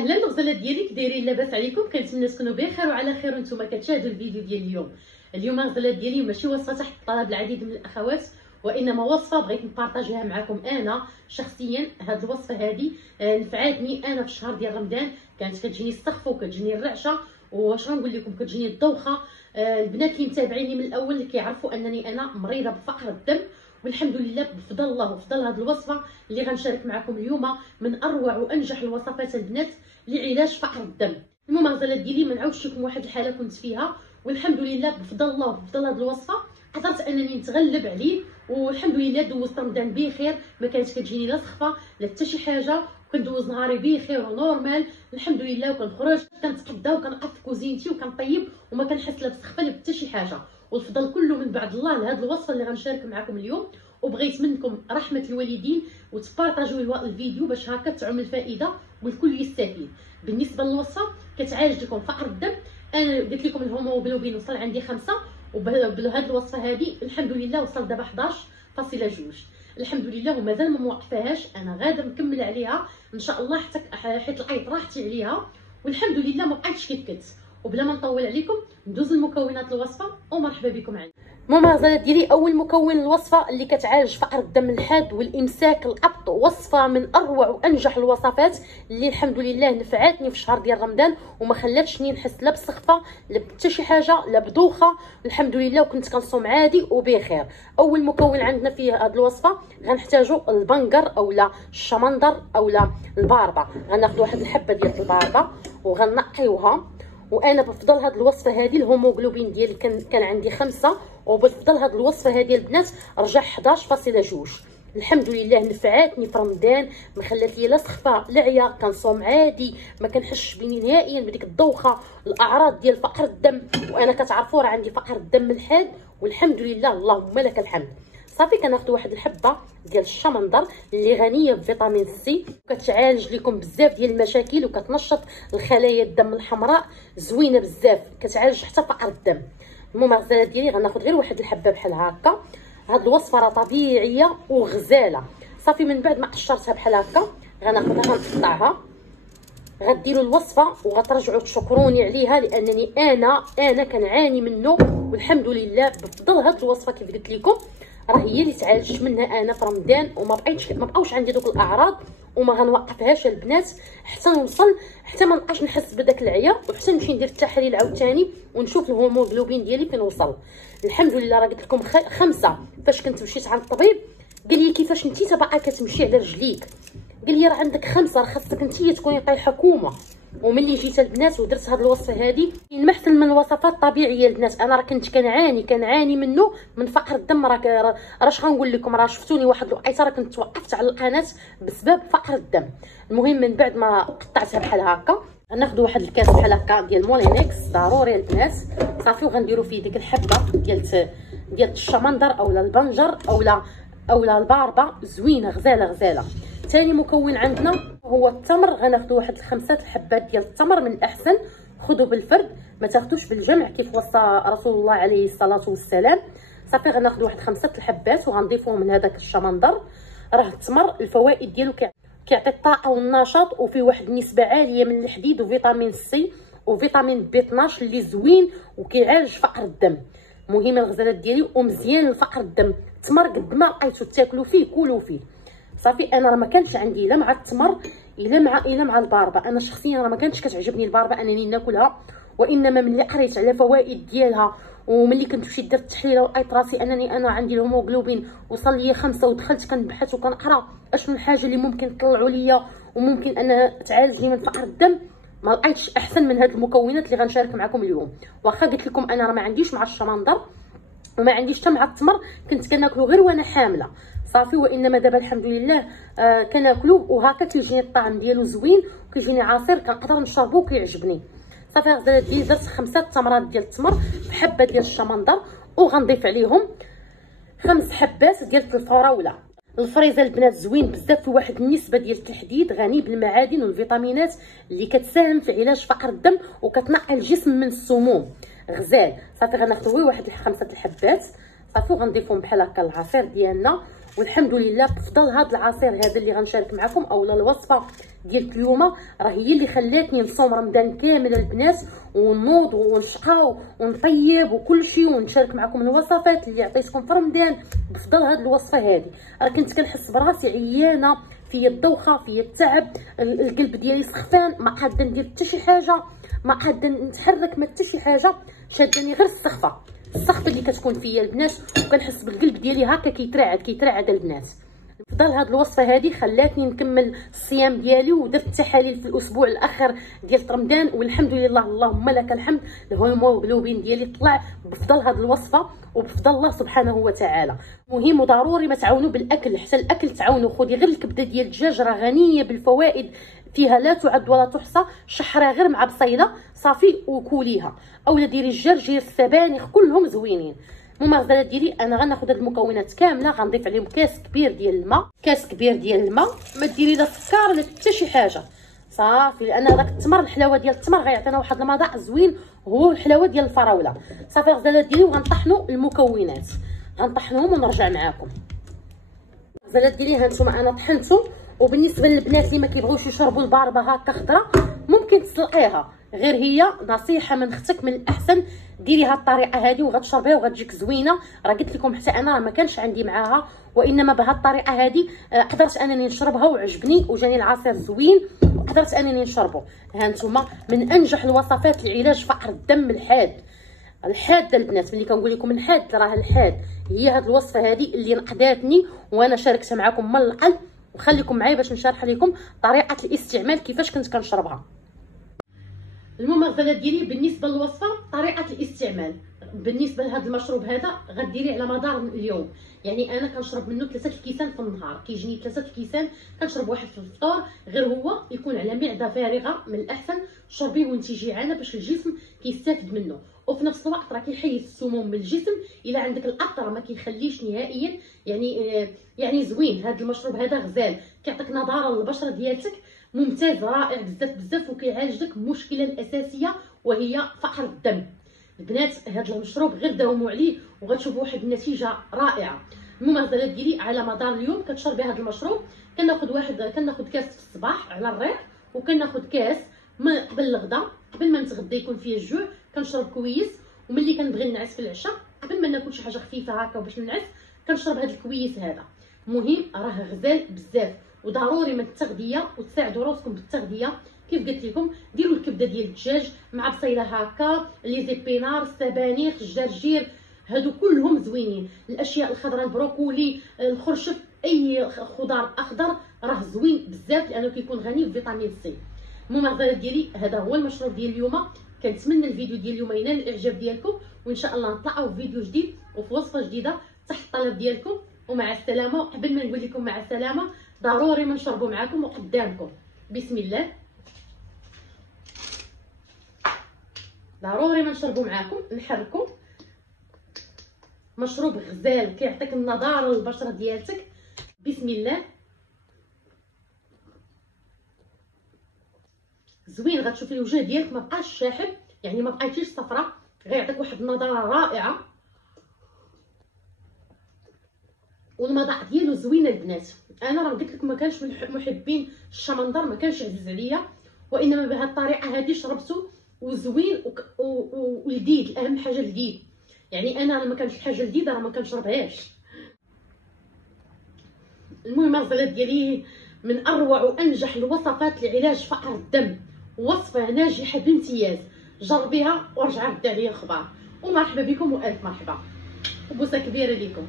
اهلا الغزالات ديالي، كي دايرين؟ لاباس عليكم؟ كنتمنى تكونوا بخير وعلى خير وانتم كتشاهدوا الفيديو ديال اليوم الغزالات ديالي ماشي وصفه تحت طلب العديد من الاخوات، وانما وصفه بغيت نبارطاجيها معكم انا شخصيا. هذه الوصفه هذه نفعاتني انا في الشهر ديال رمضان. كانت كتجيني السخفه وكتجيني الرعشه، واش غنقول لكم كتجيني الدوخه. البنات اللي متابعيني من الاول اللي كيعرفوا انني انا مريضه بفقر الدم، والحمد لله بفضل الله وفضل هذه الوصفه اللي غنشارك معكم اليوم من اروع وانجح الوصفات البنات لعلاج فقر الدم. المهم الغزالات ديالي ما نعاودش لكم واحد الحاله كنت فيها، والحمد لله بفضل الله وبفضل هذه الوصفه قدرت انني نتغلب عليه، والحمد لله دوزت رمضان بخير. ما كانت كتجيني لا سخفه لا حتى شي حاجه، كندوز نهاري بخير ونورمال الحمد لله. وكنخرج كنتقدا وكنقف في كوزينتي وكنطيب وما كنحس لا بسخفه لا حتى شي حاجه، والفضل كله من بعد الله لهذه الوصفه اللي غنشارك معكم اليوم. وبغيت منكم رحمه الوالدين وتبارطاجيو الفيديو باش هكا تعم الفائده والكل يستفيد. بالنسبه للوصفه كتعالج لكم فقر الدم. انا قلت لكم الهيموغلوبين وصل عندي 5، وبهذه الوصفه هذه الحمد لله وصل دابا 11.2. الحمد لله ومازال ما موقفاهاش، انا غادا نكمل عليها ان شاء الله حيت العيط راحتي عليها، والحمد لله ما بقيتش كيف كنت. وبلا ما نطول عليكم ندوز لمكونات الوصفه ومرحبا بكم عندي. المهم الغزالات ديالي، اول مكون الوصفه اللي كتعالج فقر الدم الحاد والامساك الابط، وصفه من اروع وانجح الوصفات اللي الحمد لله نفعتني في الشهر ديال رمضان وما خلاتشني نحس لا بسخفه لا حتى شي حاجه لا بدوخه الحمد لله، وكنت كنصوم عادي وبخير. اول مكون عندنا في هذه الوصفه غنحتاجوا البنقر اولا الشمندر اولا الباربه. غناخذ واحد الحبه ديال الباربه وغنقيوها. وانا بفضل هذه الوصفه هذه الهيموغلوبين ديالي كان عندي 5، وبفضل هذه الوصفه هذه البنات رجع 11.2. الحمد لله نفعاتني في رمضان، ما خلات لي لا سخفه لا عيا، كنصوم عادي ما كنحسش بيني نهائيا بديك الدوخه الاعراض ديال فقر الدم. وانا كتعرفوا راه عندي فقر الدم الحاد والحمد لله اللهم لك الحمد. صافي كناخذ واحد الحبه ديال الشمندر اللي غنيه بفيتامين سي، كتعالج لكم بزاف ديال المشاكل وكتنشط الخلايا الدم الحمراء، زوينه بزاف كتعالج حتى فقر الدم. المهم الغزاله ديالي غناخذ غير واحد الحبه بحال هكا. هاد الوصفه راه طبيعيه وغزاله. صافي من بعد ما قشرتها بحال هكا غناخذها غنقطعها. غديروا الوصفه وغترجعوا تشكروني عليها، لانني انا كنعاني منه، والحمد لله بفضل هاد الوصفه كيف قلت لكم راه هي اللي تعالجت منها انا في رمضان، وما بقاوش عندي دوك الاعراض، وما غنوقفهاش البنات حتى نوصل، حتى ما نبقاش نحس بداك العيا، وحتى نمشي ندير التحاليل عاوتاني ونشوف الهيموغلوبين ديالي فين وصل. الحمد لله راه قلت لكم 5. فاش كنت مشيت عند الطبيب قال لي كيفاش انت باقا كتمشي على رجليك، قال لي راه عندك 5، راه خاصك انت تكوني طايحه كومه. وملي جيت البنات ودرت هذه الوصفه هذه محسن من الوصفات الطبيعيه البنات. انا راه كنت كنعاني منه من فقر الدم. راش غنقول لكم، راه شفتوني واحد الوقيته راه كنت توقفت على القناه بسبب فقر الدم. المهم من بعد ما قطعتها بحال هكا غناخذ واحد الكاس بحال هكا ديال مولينكس ضروري البنات. صافي وغنديروا فيه ديك الحبه ديال الشمندر اولا البنجر اولا الباربه، زوينه غزاله. ثاني مكون عندنا هو التمر. غناخذ واحد 5 حبات ديال التمر من الاحسن خذوا بالفرد، ما تاخذوش بالجمع كيف وصى رسول الله عليه الصلاه والسلام. صافي غناخذ واحد 5 الحبات وغنضيفوهم من هذاك الشمندر. راه التمر الفوائد ديالو كيعطي الطاقه والنشاط، وفيه واحد النسبه عاليه من الحديد وفيتامين سي وفيتامين بي 12 اللي زوين وكيعالج فقر الدم. مهم الغزالات ديالي ومزيان لفقر الدم. التمر قد ما لقيتو تاكلوا فيه كلوا فيه. صافي انا راه ما كانش عندي لا مع التمر الا مع الباربه. انا شخصيا راه ما كانتش كتعجبني الباربه انني ناكلها، وانما ملي قريت على فوائد ديالها وملي كنت مشيت درت التحليله ولقيت راسي انني انا عندي الهيموغلوبين وصل لي 5، ودخلت كنبحث وكنقرا اشنو الحاجه اللي ممكن تطلعوا ليا وممكن انها تعالجني من فقر الدم، ما لقيتش احسن من هاد المكونات اللي غنشارك معكم اليوم. واخا قلت لكم انا راه ما عنديش مع الشمندر وما عنديش حتى مع التمر، كنت كناكلو غير وانا حامله. صافي وانما دابا الحمد لله كناكلو وهكا كيجيني الطعم ديالو زوين وكيجيني عصير كنقدر نشربو وكيعجبني. صافي غزالات ديالي درت 5 تمرات ديال التمر بحبه ديال الشمندر، وغنضيف عليهم 5 حبات ديال الفراوله. الفريزه البنات زوين بزاف، في واحد النسبه ديال التحديد غني بالمعادن والفيتامينات اللي كتساهم في علاج فقر الدم وكتنقي الجسم من السموم. غزال. صافي غناخذ غير واحد 5 الحبات صافي وغنضيفهم بحال هكا العصير ديالنا والحمد لله بفضل هذا العصير هذا اللي غنشارك معكم اولا الوصفه ديال اليوم راه هي اللي خلاتني نصوم رمضان كامل البنات ونوض ونشقى ونطيب وكل شيء ونشارك معكم الوصفات اللي عطيتكم في رمضان بفضل هذه الوصفه هذه. راه كنت كنحس براسي عيانه، فيا الدوخه، فيا التعب، القلب ديالي سخفان، ما قادره ندير حتى شي حاجه، ما قادره نتحرك، ما حتى شي حاجه، شاداني غير السخفه اللي كتكون فيا البنات، وكنحس بالقلب ديالي هكا كيترعد البنات. بفضل هاد الوصفه هذه خلاتني نكمل الصيام ديالي ودرت التحاليل في الاسبوع الاخر ديال رمضان، والحمد لله اللهم لك الحمد الهيموغلوبين ديالي طلع بفضل هاد الوصفه وبفضل الله سبحانه وتعالى. مهم وضروري ما تعاونوا بالاكل، حتى الاكل تعاونوا. خذي غير الكبده ديال الدجاج راه غنيه بالفوائد، فيها لا تعد ولا تحصى، شحرها غير مع بصيله صافي وكوليها، اولا ديري الجرجير، السبانخ، كلهم زوينين. الممارسه ديالي انا غناخذ هاد المكونات كامله، غنضيف عليهم كاس كبير ديال الماء، ما ديري لا سكر لا حتى شي حاجه صافي، لان داك التمر الحلاوه ديال التمر غيعطينا واحد المذاق زوين، هو الحلاوه ديال الفراوله. صافي الغزالات ديالي وغنطحنوا المكونات، غنطحنهم ونرجع معاكم. الغزالات ديالي ها نتوما انا طحنتو. وبالنسبه للبنات اللي ما كيبغيوش يشربوا الباربه هكا خضره ممكن تسلقيها، غير هي نصيحه من اختك من الاحسن ديري هاد الطريقه هذه وغتشربيها وغتجيك زوينه. راه قلت لكم حتى انا ما كانش عندي معاها، وانما بهاد الطريقه هذه قدرت انني نشربها وعجبني وجاني العصير زوين وقدرت انني نشربه. ها نتوما من انجح الوصفات لعلاج فقر الدم الحاد البنات. ملي كنقول لكم الحاد راه الحاد، هي هاد الوصفه هذه اللي نقداتني وانا شاركتها معكم من القلب، وخليكم معايا باش نشرح لكم طريقه الاستعمال كيفاش كنت كنشربها. الممارسه ديالي بالنسبه للوصفه طريقه الاستعمال بالنسبه لهذا المشروب هذا غديريه على مدار اليوم. يعني انا كنشرب منه 3 الكيسان في النهار، كيجيني 3 الكيسان، كنشرب واحد في الفطور، غير هو يكون على معده فارغه. من الاحسن شربيه وانت جيعانه باش الجسم كيستافد منه، وفي نفس الوقت راه كيحيد السموم من الجسم. الا عندك الأب راه ما كيخليش نهائيا. يعني زوين هذا المشروب هذا، غزال، كيعطيك نضاره للبشره ديالتك، ممتاز رائع بزاف وكيعالج لك المشكله الاساسيه وهي فقر الدم. البنات هذا المشروب غير داوموا عليه وغتشوفوا واحد النتيجه رائعه. الممارسه ديالي على مدار اليوم كتشربي هذا المشروب، كناخذ كاس في الصباح على الريق، وكناخذ كاس قبل الغدا، قبل ما نتغدى يكون فيه الجوع كنشرب كويس، وملي كنبغي نعس في العشاء قبل ما ناكل شي حاجه خفيفه هكا وباش نعس كنشرب هذا الكويس هذا. مهم راه غزال بزاف وضروري من التغذيه، وتساعدوا راسكم بالتغذيه. كيف قلت لكم ديروا الكبده ديال الدجاج مع بصيله هكا، لي زيبينار، السبانخ، الجرجير، هادو كلهم زوينين. الاشياء الخضراء، البروكولي، الخرشف، اي خضار اخضر راه زوين بزاف لانه كيكون غني بفيتامين سي. الممارسه ديالي هذا هو المشروب ديال اليوم. كنتمنى الفيديو ديال اليوم ينال الاعجاب ديالكم، وان شاء الله نطلعوا في فيديو جديد وفي وصفه جديده تحت الطلب ديالكم. ومع السلامه. قبل ما نقول لكم مع السلامه ضروري ما نشربوا معكم وقدامكم. بسم الله. ضروري ما نشربوا معكم، نحركوا. مشروب غزال كيعطيك النضاره للبشره ديالتك. بسم الله. زوين، غتشوفي الوجه ديالك ما بقاش شاحب، يعني ما بقيتيش صفراء، غيعطيك واحد النضاره رائعه، والمذاق ديالو زوين البنات. انا راه قلت لكم ما كانش من محبين الشمندر، ما كانش عزيز عليا، وانما بهذه الطريقه هذه شربته وزوين ولذيذ. اهم حاجه لذيذ، يعني انا ما كانش الحاجه لذيذه راه ما كنشربهاش. المهم الغزالات ديالي من اروع وانجح الوصفات لعلاج فقر الدم، وصفه ناجحه بامتياز. جربيها ورجعي ردي عليا الخبر. ومرحبا بكم والف مرحبا، وبوسه كبيره ليكم.